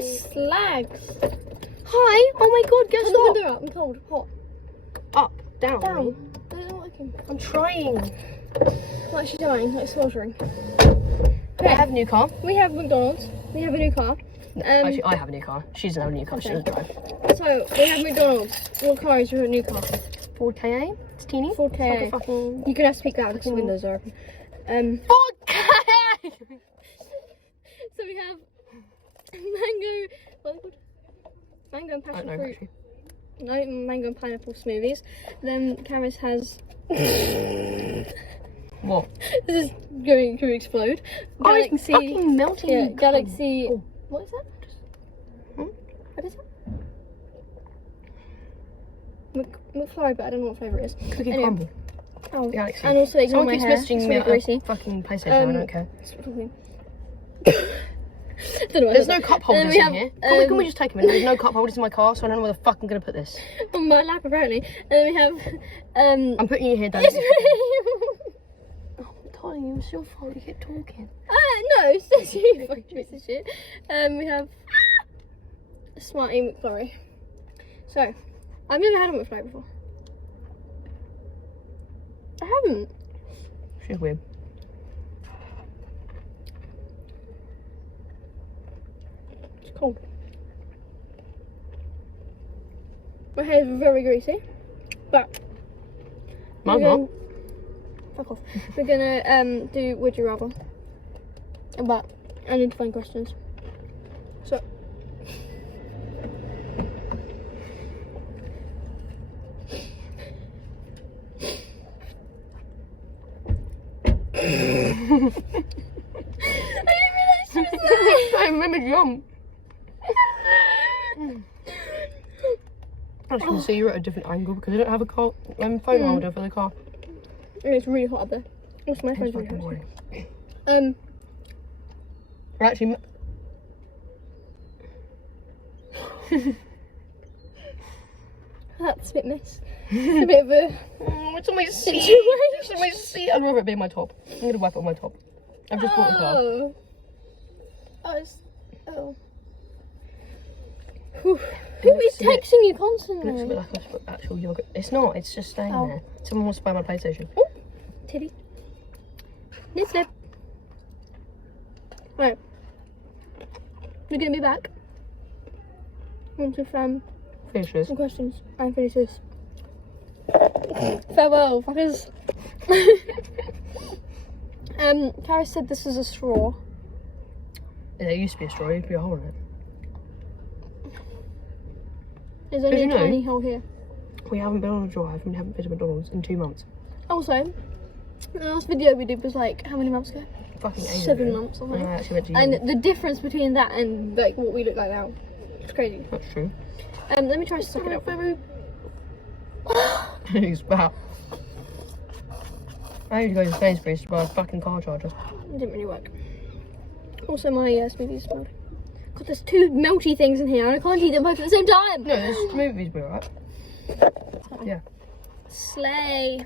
guys, slags. Hi. Oh my god, guess Turn what? the window up. I'm cold. Hot. Up, down. Down. It's not working. I'm trying. I'm actually dying. Like sweltering. I have a new car. We have McDonald's. We have a new car. Actually, I have a new car. She doesn't have a new car. She okay. doesn't drive. So we have McDonald's. What car is your new car? Ford KA. It's teeny. Ford It's like KA. a fucking You can have to speak loud because the windows are open. Ford KA. So we have mango. What are they called? Mango and I passion don't know fruit. actually. No, mango and pineapple smoothies. Then Karis has. What? This is going to explode. Oh, it's Galaxy. fucking melting. Yeah, you cunt. Galaxy. Oh. What is that? Hmm? What is that? McFlurry, but I don't know what flavour it is. Cookie Anyway. crumble. Oh, Galaxy. and also ignore Someone my keeps hair. messaging It's me really about greasy. fucking PlayStation. I don't care. Don't know what There's I no said. cup And then holders we in have, here. Can we just take them in? There's no cup holders in my car, so I don't know where the fuck I'm gonna put this. on my lap apparently. And then we have I'm putting it here, Dad. it's really Oh, darling, it was your fault. You kept talking. no, it's just you fucking piece of shit. We have a Smarty McFlurry. So, I've never had a McFlurry before. I haven't. She's weird. It's cold. My hair is very greasy, but Mine's we're not. gonna- Fuck off. We're gonna do Would You Rather, but I need to find questions. So. I remember yum. As you can see, you're at a different angle because I don't have a car, phone holder for the car. And it's really hot up there. What's my It's phone's fucking really boring. hot. Actually, That's a bit miss. It's a bit of a. it's on my seat. Situation. It's on my seat. I'd rather it be on my top. I'm gonna wipe it on my top. I've just bought the car. Oh. Oh, it's. Oh. Whew. Who is Looks a bit- texting you It looks a constantly? bit like a actual yogurt. It's not. It's just staying Oh. there. Someone wants to buy my PlayStation. Oh, titty. This lip. Right. We're gonna be back. Once we've Finish this. some questions and finish this. Farewell, fuckers. Karis said this is a straw. There used to be a straw. There used to be a hole in it. There's only Did a you know? tiny hole here. We haven't been on a drive and we haven't been to McDonald's in 2 months. Also, the last video we did was like how many months ago? Fucking ages 7 ago. months or And something. I actually went to uni. And the difference between that and like what we look like now, it's crazy. That's true. Let me try to suck it up. He's about. I need to go to Sainsbury's to buy a fucking car charger. It didn't really work. Also, my smoothie smelled. God, there's 2 melty things in here and I can't eat them both at the same time. No, this smoothies be alright. Yeah. Slay.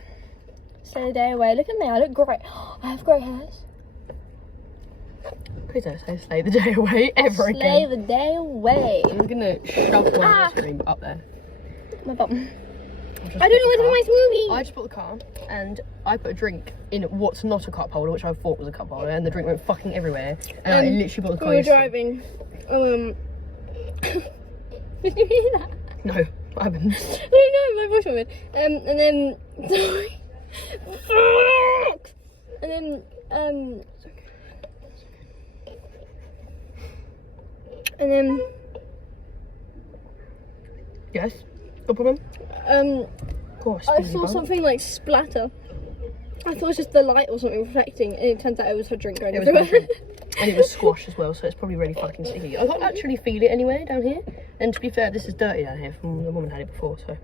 Slay the day away. Look at me, I look great. I have grey hairs. Please don't say slay the day away ever Slay again. the day away. I'm gonna shove my Ah. ice cream up there. My bum. I've just I don't know bought where the to put my smoothie. I just bought the car and I put a drink in what's not a cup holder, which I thought was a cup holder, and the drink went fucking everywhere. And I literally bought the car. We were yesterday. driving. Did you hear that? No, what happened? I know, my voice went weird. And then. Sorry. Fuck! And then. And then. Yes? No problem? Of course. I saw something like splatter. I thought it was just the light or something reflecting, and it turns out it was her drink going It was everywhere. my drink. And it was squash as well, so it's probably really fucking sticky. I can't actually feel it anyway down here. And to be fair, this is dirty down here from the woman had it before, so.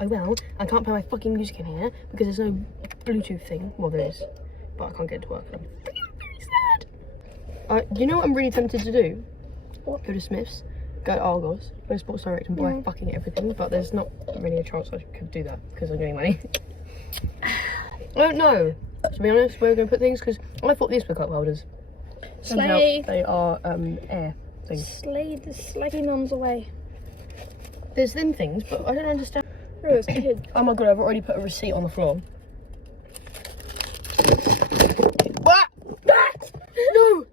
Oh well, I can't play my fucking music in here because there's no Bluetooth thing. Well, there is, but I can't get it to work. And I'm very sad. You know what I'm really tempted to do? What? Go to Smith's, go to Argos, go to Sports Direct and buy fucking everything, but there's not really a chance I could do that because I'm getting money. I don't know, to be honest, where we're going to put things because I thought these were cup holders. Turns out Slay. they are air. things. Slade the slaggy mums away. There's them things, but I don't understand. Oh, it's kid. Oh my god, I've already put a receipt on the floor. What? No!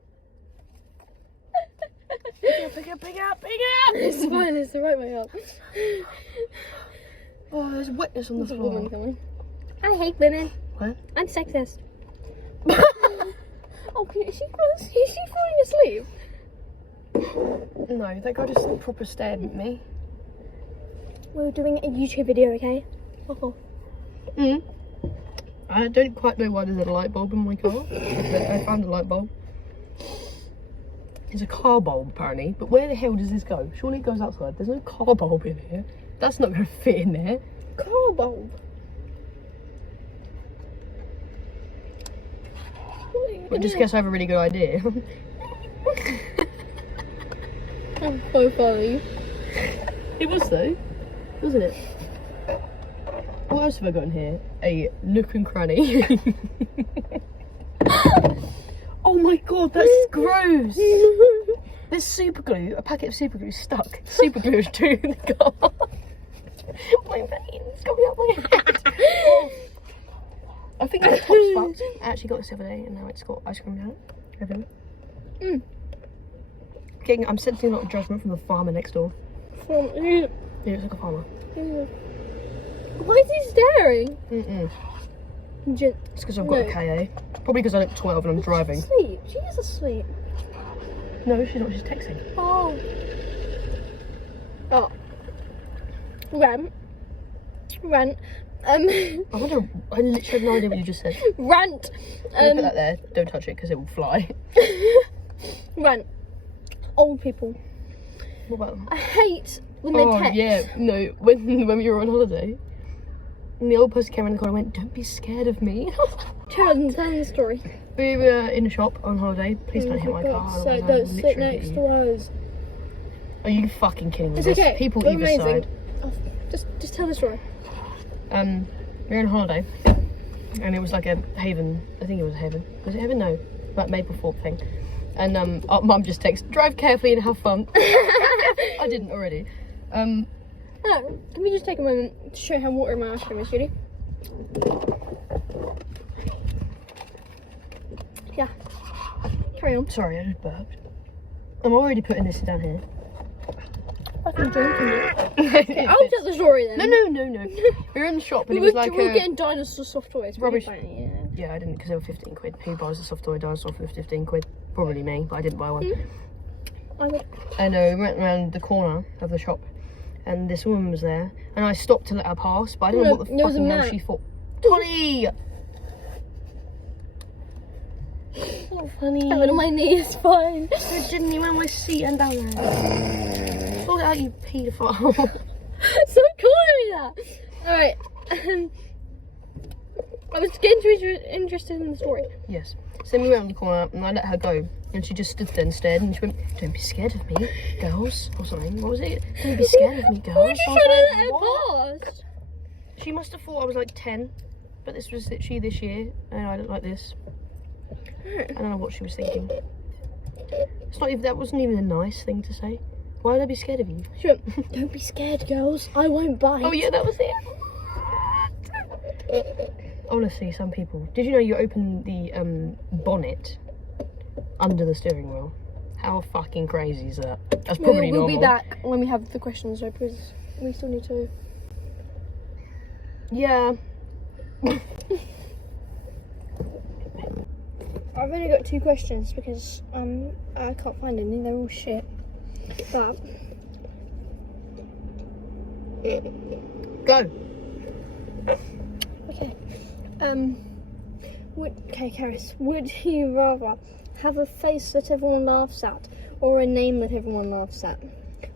Pick it up! It's fine, it's the right way up. Oh, there's wetness on the There's a floor. woman coming. I hate women. What? I'm sexist. Oh, is she falling asleep? No, that guy just proper stared at me. We're doing a YouTube video, okay? Oh. I don't quite know why there's a light bulb in my car, but I found a light bulb. It's a car bulb apparently, but where the hell does this go? Surely it goes outside. There's no car bulb in here. That's not going to fit in there. Car bulb. But just guess I have a really good idea. I'm so funny. It was though, wasn't it? What else have I got in here? A nook and cranny. Oh my god, that's gross. There's super glue, a packet of super glue stuck. Super glue is doing the car. My veins coming up my head. I think it's top sparks. I actually got this the other day and now it's got ice cream down it. Everything. I'm sensing a lot of judgment from the farmer next door. From who? He looks like a farmer. Why is he staring? It's because I've got a KA. Probably because I look 12 and I'm driving. She's asleep. She is asleep. No, she's not. She's texting. Oh. Oh. Rant. I wonder. I literally have no idea what you just said. Rant. Put that there. Don't touch it because it will fly. Rant. Old people. What about them? I hate when they text. Yeah. No. When we were on holiday, and the old person came around the corner and went, "Don't be scared of me." Tell the story. We were in a shop on holiday. Please don't hit my car. So otherwise I will don't sit literally next hit to you. us. Are you fucking kidding me? It's There's okay. people We're either amazing. side. Oh, just tell the story. We were on holiday, and it was like a Haven. I think it was a Haven. Was it Haven? No, like Maplethorpe thing. And our mum just texted, "Drive carefully and have fun." I didn't already. Oh, can we just take a moment to show how watery my ice cream is, Judy? Yeah. Carry on. Sorry, I just burped. I'm already putting this down here. Fucking drinking it. Okay, I'll tell the story then. No. We were in the shop and it was like we were getting dinosaur soft toys. Rubbish. Funny, Yeah, I didn't because they were 15 quid. Who buys a soft toy dinosaur for 15 quid? Probably me, but I didn't buy one. And we went around the corner of the shop and this woman was there and I stopped to let her pass, but I don't know what the there was a fucking hell man. she thought. Tolly! So funny. I went on my knee, it's fine. I didn't even on my seat and down there. Sort it out, you paedophile. Stop calling me that. Alright. I was getting too interested in the story. Yes. So then we went on the corner and I let her go. And she just stood there and stared and she went, "Don't be scared of me, girls." Or something. What was it? "Don't be scared of me, girls." Why would you I try was to like, let her "What?" pass? She must have thought I was like 10. But this was literally this year. And I look like this. I don't know what she was thinking. It's not even, that wasn't even a nice thing to say. Why would I be scared of you? She went, "Don't be scared, girls. I won't bite." Oh yeah, that was it. Honestly, some people. Did you know you open the bonnet under the steering wheel? How fucking crazy is that? That's probably We'll normal. be back when we have the questions though, because we still need to. Yeah. I've only got 2 questions because I can't find any. They're all shit. But Go. okay. Okay, Karis. Would you rather have a face that everyone laughs at, or a name that everyone laughs at?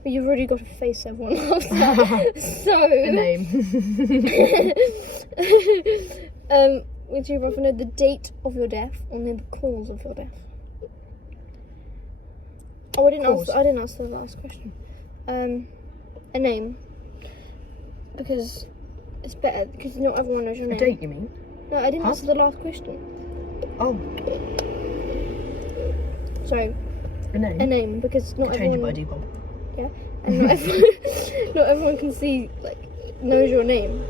But you've already got a face everyone laughs at. So A name. would you rather know the date of your death or know the cause of your death? Oh, I didn't ask the last question. A name. Because it's better, because not everyone knows your A name. date, you mean? No, I didn't Huh? answer the last question. Oh. So, A name? A name, because not Change it everyone... by default. Yeah, and not everyone, not everyone can see, like, knows your name.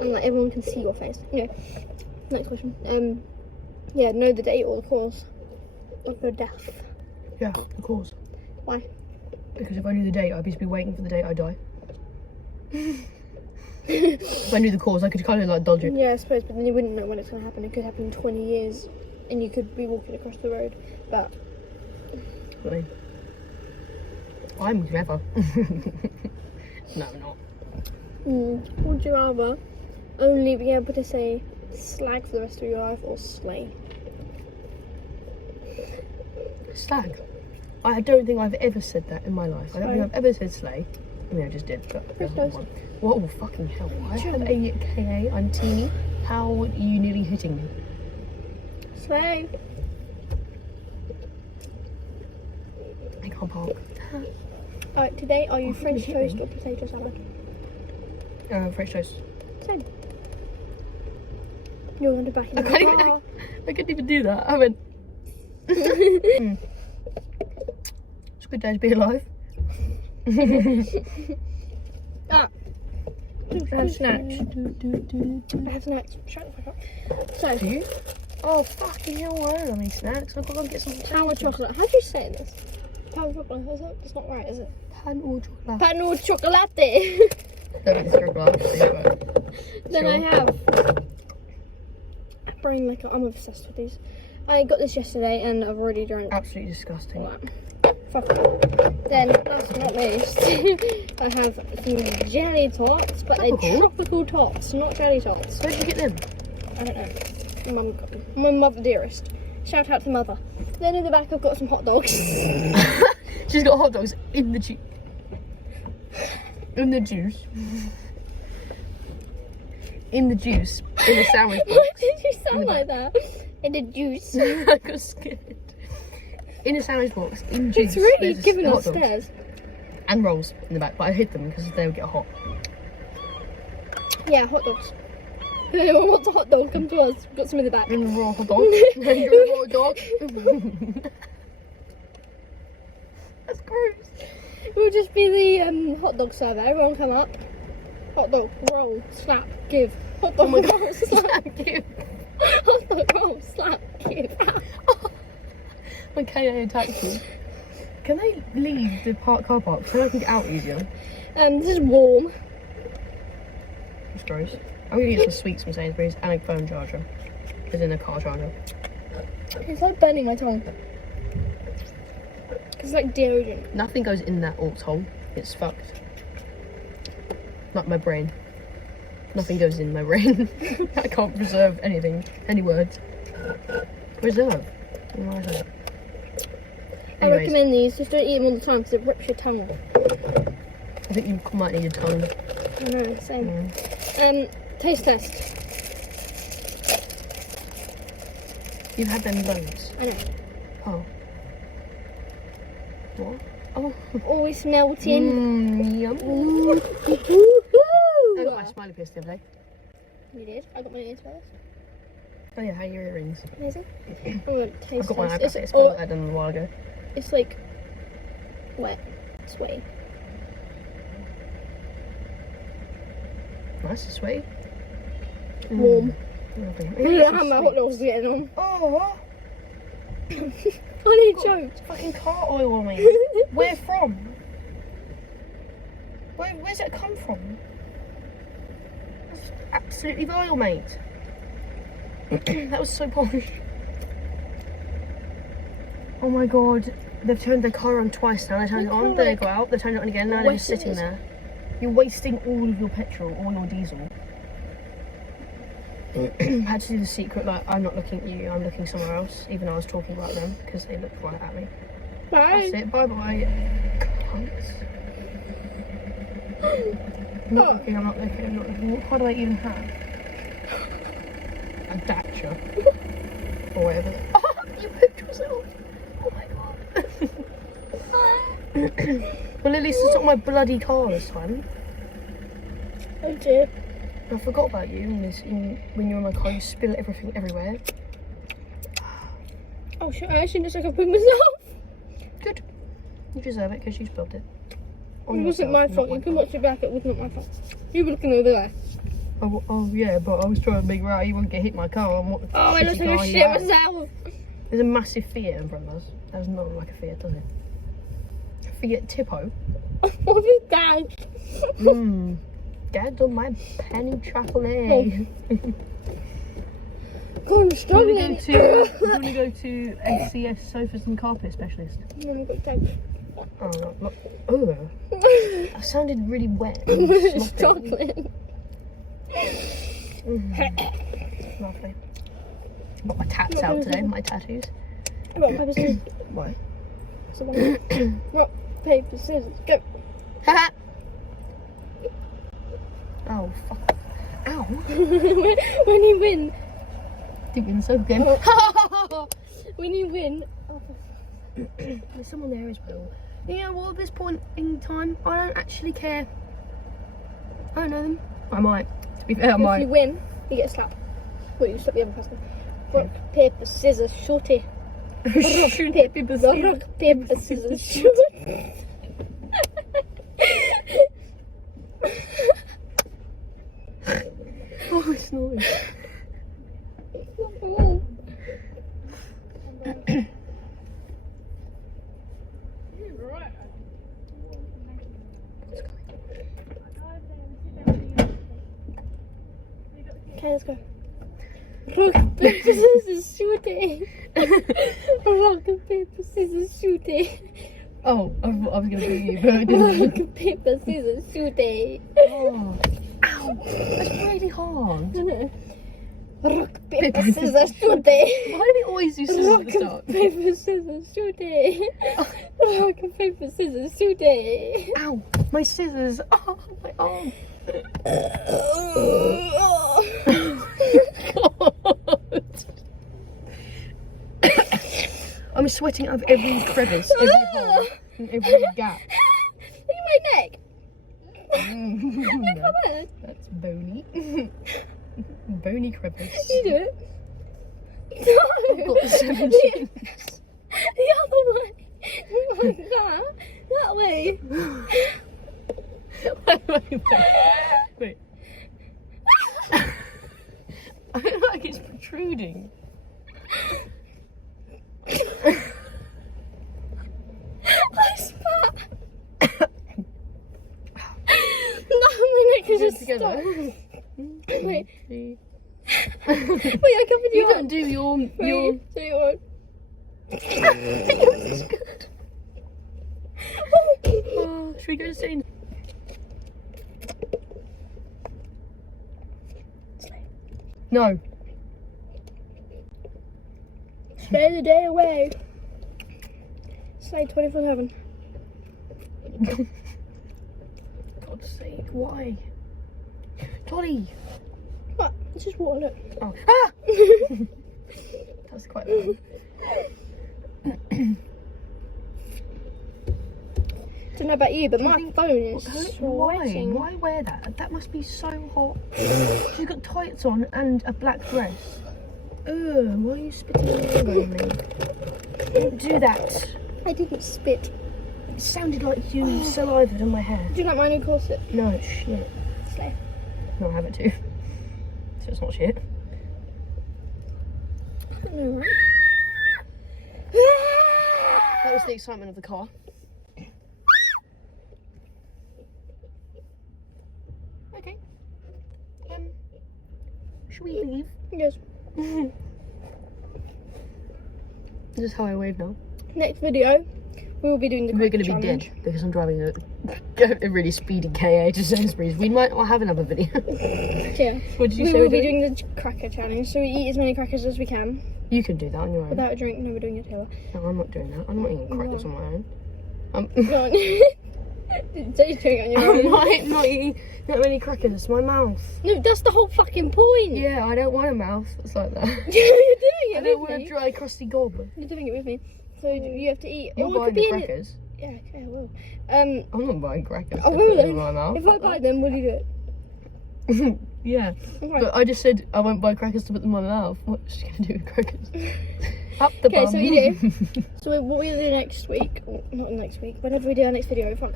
And, like, everyone can see your face. Anyway, next question. Yeah, know the date or the cause of your death. Yeah, of course. Why? Because if I knew the date, I'd be waiting for the date I die. If I knew the cause, I could kind of like dodge it. Yeah, I suppose, but then you wouldn't know when it's going to happen. It could happen in 20 years, and you could be walking across the road, but... I mean, I'm clever. No, I'm not. Would you rather only be able to say slag for the rest of your life or slay? Slag. I don't think I've ever said that in my life. I don't think I've ever said slay. I mean, I just did, but Pretty that's close. one. Whoa, fucking hell. I have a KA. I'm teeny. How are you nearly hitting me? Slay. I can't park. Alright, today are you Oh, French hit toast me. or potato salad? French toast. Same. You're on the back in I the can't even. car. I couldn't even do that. I went. It's a good day to be alive. Ah. I have snacks. I have snacks. Shut the fuck up. So, Do you? Oh fucking hell! I don't have any snacks. I've got to go get some. power chocolate. How do you say this? Power chocolate. Is it? It's not right, is it? Pan or chocolate? Pan au chocolate. Don't it's chocolate. Then I have. I'm obsessed with these. I got this yesterday and I've already drank. Absolutely disgusting. Fuck it. Then, last but not least, I have some jelly tots, but they're Tropical? tropical tots, not jelly tots. Where did you get them? I don't know. My mum got them. My mother dearest. Shout out to mother. Then in the back I've got some hot dogs. She's got hot dogs in the juice. In the juice. In the juice. In the sandwich box. Why did you sound like that? In the juice. I got scared. In a sandwich box, in juice. It's really there's giving hot us dogs stairs. and rolls in the back, but I hid them because they would get hot. Yeah, hot dogs. If anyone wants a hot dog, come to us. We've got some in the back. In a raw hot dog. In a raw dog. That's gross. It will just be the hot dog server. Everyone come up. Hot dog, roll, slap, give. Hot dog, my roll, slap. Give. Hot dog, roll, slap, give. My KA attacked you. Can they leave the car park so I can get out easier? This is warm. It's gross. I'm gonna get some sweets from Sainsbury's and a phone charger. As in a car charger. It's like burning my tongue. It's like deodorant. Nothing goes in that alt hole. It's fucked. Not my brain. Nothing goes in my brain. I can't preserve anything. Any words. Reserve. Why is that? I Anyways, recommend these. Just don't eat them all the time because it rips your tongue off. I think you might need a tongue. I know, same. Taste test. You've had them loads. I know. Oh. What? Oh. Always melting. Yum. Ooh. I got my smiley pierced the other day. You did? I got my ears first. Oh yeah, how are your earrings? Amazing. I'm gonna taste I've got one. I test. got it. I got done a while ago. It's like wet, sweaty. Nice and sweaty. Warm. Lovely. I don't know how my hot dogs are getting on. Oh, I need jokes. fucking car oil on me. Where from? Where's it come from? That's absolutely vile, mate. That was so posh. Oh my god. They've turned their car on twice now. They turned it on, then they go out, they turned it on again, now they're just sitting there. You're wasting all of your petrol, all your diesel. I had to do the secret, like, I'm not looking at you, I'm looking somewhere else, even though I was talking about them, because they looked right at me. Bye. That's it, bye bye. Cunts. Not looking, I'm not looking, I'm not looking. What car do I even have? A Dacia. Or whatever. Oh, you pooped yourself! Oh my god. Well, at least it's not my bloody car this time. Oh dear. I forgot about you when you're in my car, you spill everything everywhere. Oh shit, I actually looks like I pooped myself. You deserve it because you spilled it. It wasn't my fault. You can watch it back. It was not my fault. You were looking over there. Oh yeah, but I was trying to make right. You wouldn't get hit by a car. And what the Oh, I shitty looked car like a you shit had. myself. There's a massive Fiat in front of us. That does not look like a Fiat, does it? Fiat Tipo. What have you done? Dad on my penny chocolate. God, I'm Do struggling. you want to go to SCS Sofas and Carpet Specialist? I'm gonna take it. Oh, no, look. Ugh. That sounded really wet. And It's sloppy. chocolate. Lovely. Got my tats out today, my tattoos. Rock, paper, scissors. Why? So one. Rock, paper, scissors. Go. Haha! Oh, fuck. Ow. When you win. Didn't win so good. When you win. There's someone there as well. You know what, at this point in time, I don't actually care. I don't know them. I might. To be fair, I If you might. win, you get slapped. Well, you slap the other person. Rock, paper, scissors, shorty. Shoot people Rock, paper, scissors, shoot. Oh, it's snoring. Okay, let's go. Rock, paper, scissors, shooting. Rock, paper, scissors, shooting. Oh, I thought I was going to do you, but I didn't. Rock, paper, scissors, shooting. Oh. Ow. That's really hard. Rock, paper, scissors, shooting. Why do we always do scissors at Rock, the start? paper, scissors, shooting. Rock, paper, scissors, shooting. Ow. My scissors. Oh, my arm. God. I'm sweating out of every crevice, every hole, and every gap. Look at my neck. No, that's bony. Bony crevice. You do it. I've No. got 7 chins. The other one. Like that. That way. Wait. I feel like it's protruding. I spat. No, my neck is just Together. stuck. Wait. You Wait, I covered you up. don't do your. 3, 2, 1. Yours is good. Oh, should we go to Staines? No. Stay the day away. Stay 24/7. God's sake, why? Dolly! What? It's just water, look. Oh. Ah! That's quite loud. Don't know about you, but my phone is Why? sweating. Why wear that? That must be so hot. She's got tights on and a black dress. Ugh, why are you spitting all over me? Don't do that. I didn't spit. It sounded like you salivated on my hair. Do you like my new corset? No, it's shit. Slay. No, I have it too. So it's not shit. I don't know, right? That was the excitement of the car. Okay. Should we leave? Yes. This is how I wave now. Next video, we will be doing the We're cracker going to be challenge. dead because I'm driving a really speedy KA to Sainsbury's. We might not have another video. Yeah. What did you We say? will we're be doing? doing the cracker challenge, so we eat as many crackers as we can You can do that on your own. without a drink. No, we're doing it together. No, I'm not doing that. I'm not eating crackers on my own. No. So you're doing it on your own. I'm not eating that many crackers. It's my mouth. No, that's the whole fucking point. Yeah, I don't want a mouth that's like that. You're doing I it don't with want a me. dry, crusty gob. You're doing it with me. So you have to eat. You're Or it buying could the be in it. crackers. Yeah, okay, I will. I'm not buying crackers. I to will put then. in my mouth. If I buy them, will you do it? Yeah. Okay. But I just said I won't buy crackers to put them in my mouth. What's she gonna do with crackers? Up the Okay, bum. so we do. So what we do next week, or not next week, whenever we do our next video, fun.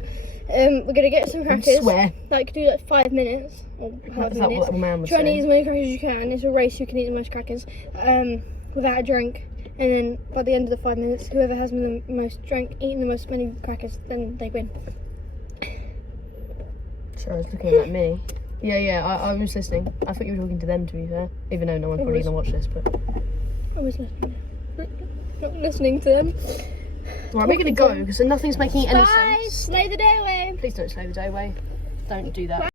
We're gonna get some I crackers. swear. Like do like 5 minutes or half Is that minutes. what that man was Try and eat saying? as many crackers as you can. It's a race who can eat the most crackers without a drink. And then by the end of the 5 minutes, whoever has the most drink, eaten the most many crackers, then they win. Sorry, I was looking at me. Yeah, I was listening. I thought you were talking to them, to be fair. Even though no one's probably was. gonna watch this, but. I was listening. Not listening to them. Right, we're gonna go because nothing's making any Bye. sense. Slay the day away. Please don't slow the day away. Don't do that.